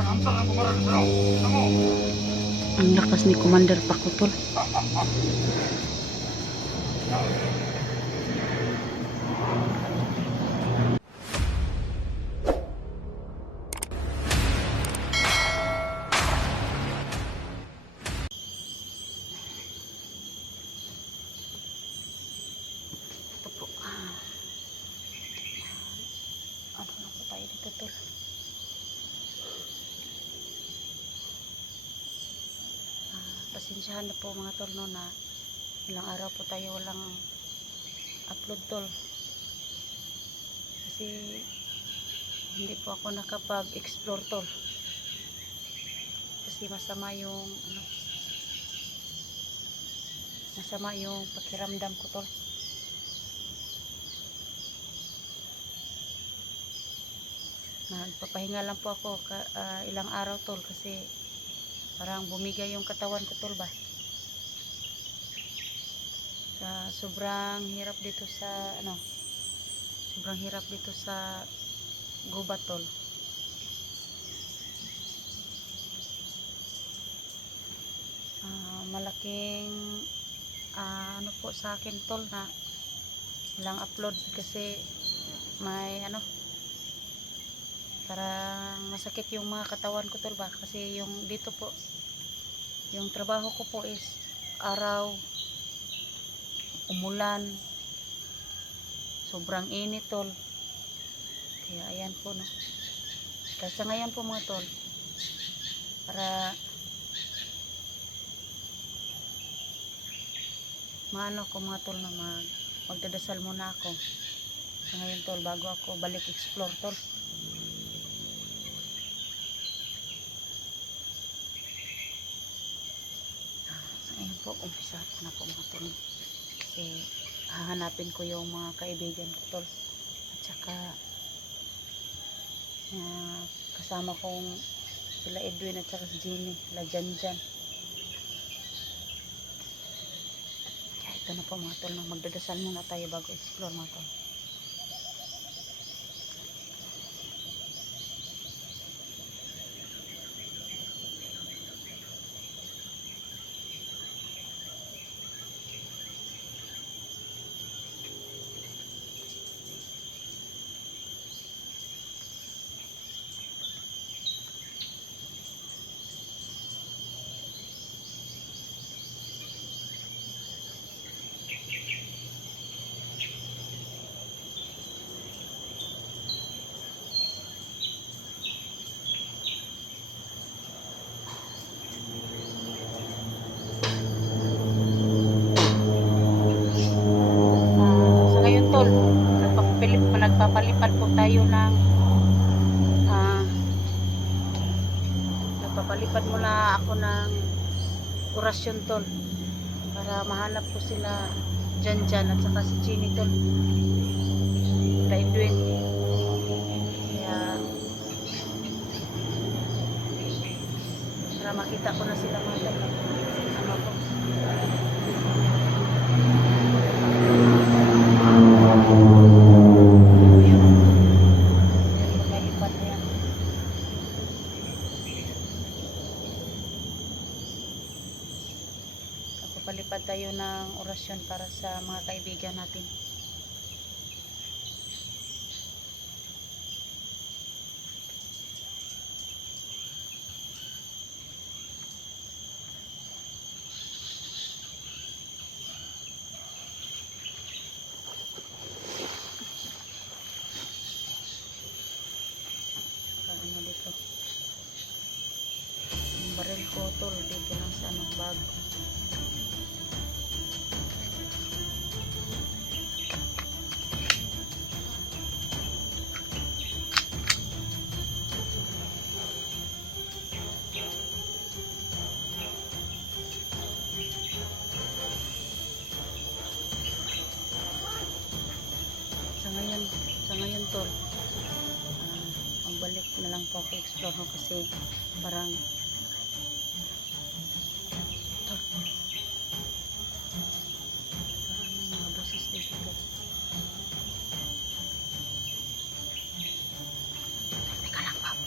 Ang lakas ni Commander Pakutol. Ito po. Ano na po tayo dito, tol? Pasensyahan na po mga tol, no, na ilang araw po tayo walang upload, tol, kasi hindi po ako nakapag-explore, tol, kasi masama yung pakiramdam ko, tol. Nagpapahinga lang po ako ilang araw, tol, kasi parang bumigay yung katawan ko, tol, ba, sobrang hirap dito sa gubat, tol. Malaking ano po sa akin, tol, na walang upload kasi may parang masakit yung mga katawan ko, tol, ba, kasi yung dito po yung trabaho ko po is araw, umulan, sobrang init, tol, kaya ayan po, no. Kaya sa ngayon po mga tol, para maano ko mga tol, na magdadasal muna ako sa ngayon, tol, bago ako balik explore, tol. Sa ngayon po, umpisa ko na po mga tol, kasi hahanapin ko yung mga kaibigan ko, tol, at saka kasama kong sila Edwin at saka si Jenny, sila Janjan. Kaya ito na po mga tol, na magdadasal muna tayo bago explore mga tol. Tol, nagpapalipad po tayo ng nagpapalipad muna ako ng orasyon, tol, para mahanap ko sila Janjan at saka si Jenny, tol, sila Edwin. Kaya para makita ko na sila mga tol, ano ko. Palipad tayo ng orasyon para sa mga kaibigan natin. Ano dito? Yung baril ko, tol, dito lang sa bag. Sa ngayon, tol, magbalik na lang po ako explore ko, kasi parang may mga boses dito, tol. Teka lang pa.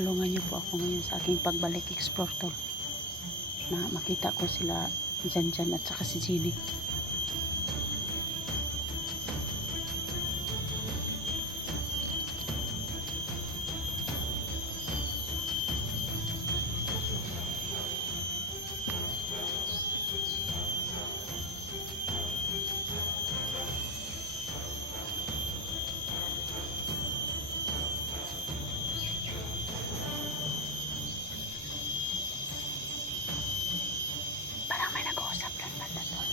tulungan niyo po ako ngayon sa aking pagbalik explore tol, na makita ko sila Janjan at saka si Jenny. Parang may nag-uusap lang banda tol.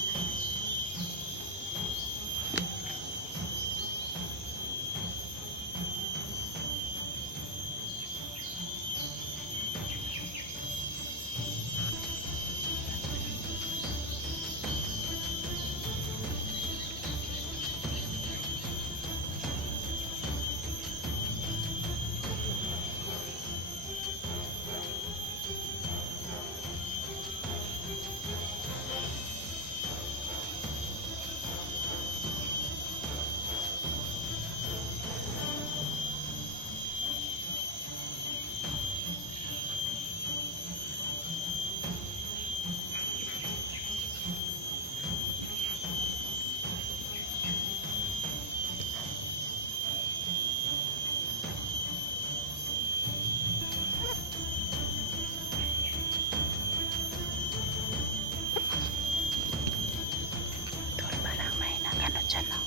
Tol, parang may nagano dyan, no?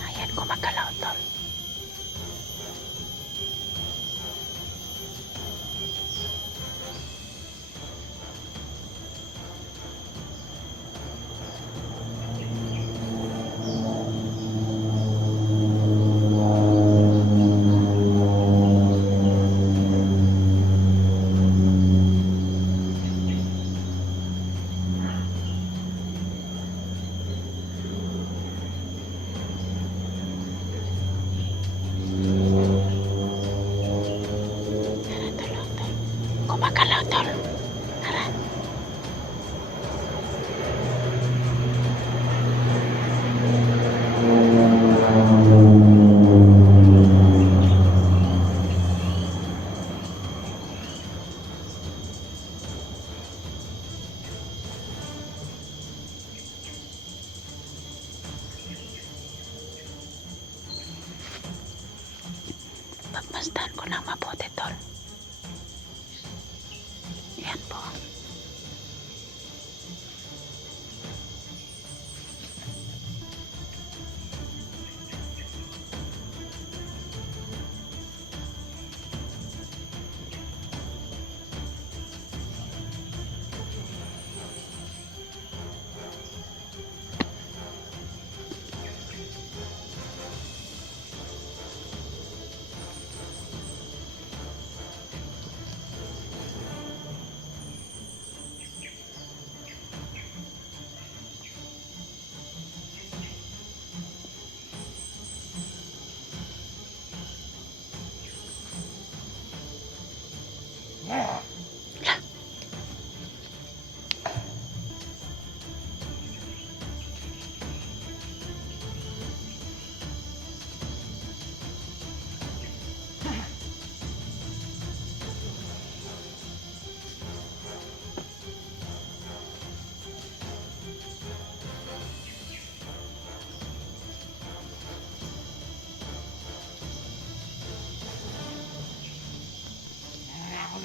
Ayan, gumagalaw, tol. Tara, tol, tol. Gumagalaw, tol. Tara. Pagmasdan ko ng mabuti, tol. Yan po.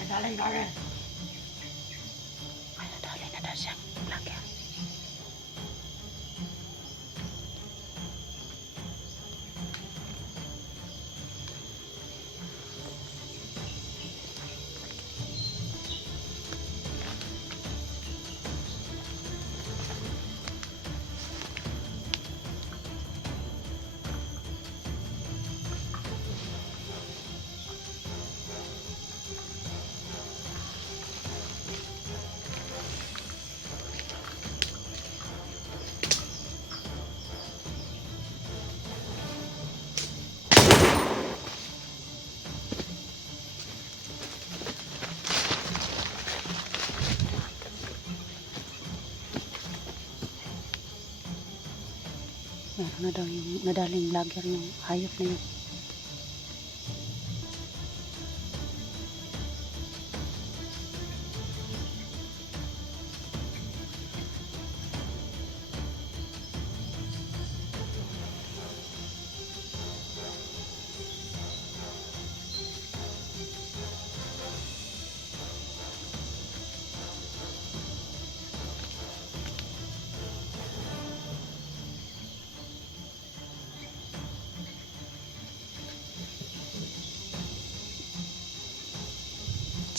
Daling kage. May nadali na daw siyang vlogger. Meron na daw yung nadaling vlogger yung hayop na yun.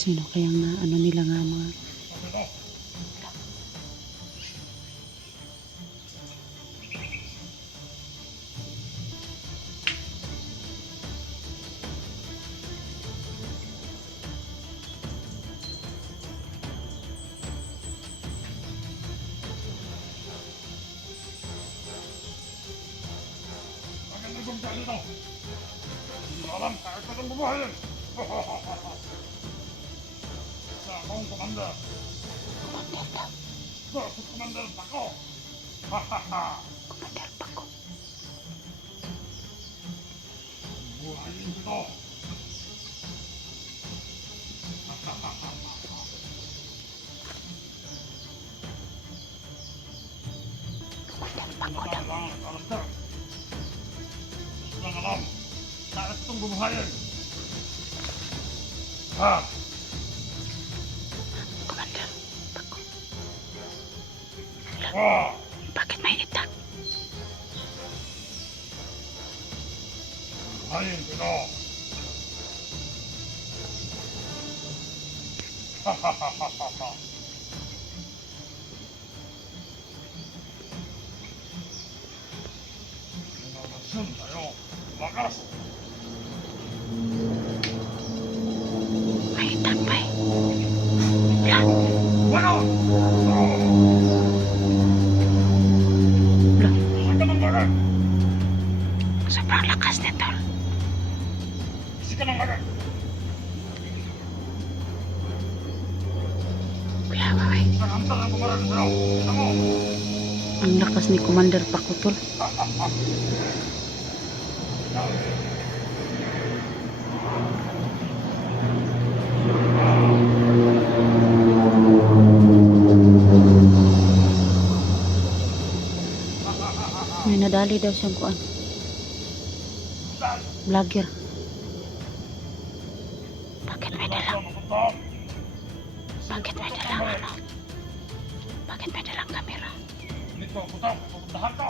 Sino kayang na ano nila nga mga Magandang gabi dito. Hindi mo alam kahit pa itong bubuhayin. Sa akong commander. Commander daw. Versus Commander Paco. Commander Paco. Buhayin dito. Commander Paco daw. Commander. Gusto lang alam kahit itong bubuhayin. Ha? Commander Paco. Ha? Bakit may itak? Buhayin dito. Minamasun tayo. Lakas. May itak pa eh. Wala. Bueno! Wala. Saan ka ng bagay? Sobrang lakas nito. Isi ka ng bagay. Kuya, babay. Isang hamsal ang bumarag sa'yo. Kita mo. Ang lakas ni Commander Paco tol. May nadali daw siyang kuan. Vlogger. Bakit may dalang? Bakit may dalang ano? Bakit may dalang kamera? Dito ako daw. Pupuntahan ka.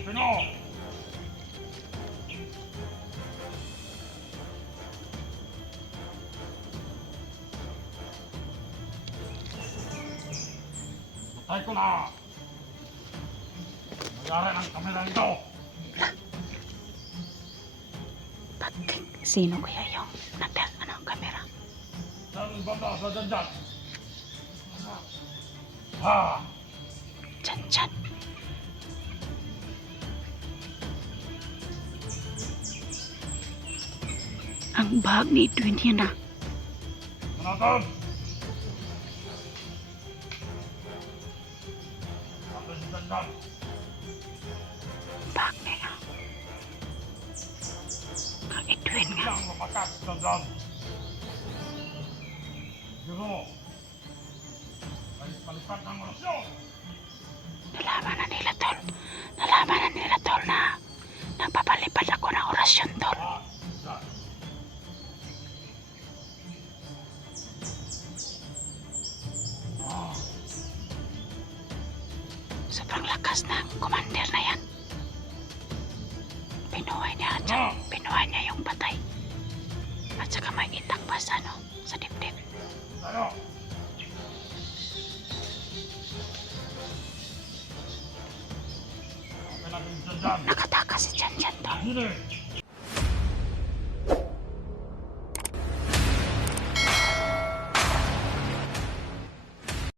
Pino! Patay ko na! Nagyari ng kamera ito! Bakit? Sino kaya yung nagdal ng kamera? Saan banda sa dyan? Ha! Chan chan. Ang bag ni Edwin yan ah. Manatag! Ako si Dandan. Bag niya. Ang Edwin nga. Siyang mamakas, Dandan. Pero, ay palipat ng orasyon. Nalaman na nila tol. Nalaman na nila tol na nagpapalipad ako ng orasyon tol. Sobrang lakas ng commander na yan. Pinuhay niya at saka pinuhay niya yung patay. At saka may itak pa sa ano, sa dibdib. Tayo! Okay natin dyan dyan. Nakatakas si Jan Jan tol. Hindi!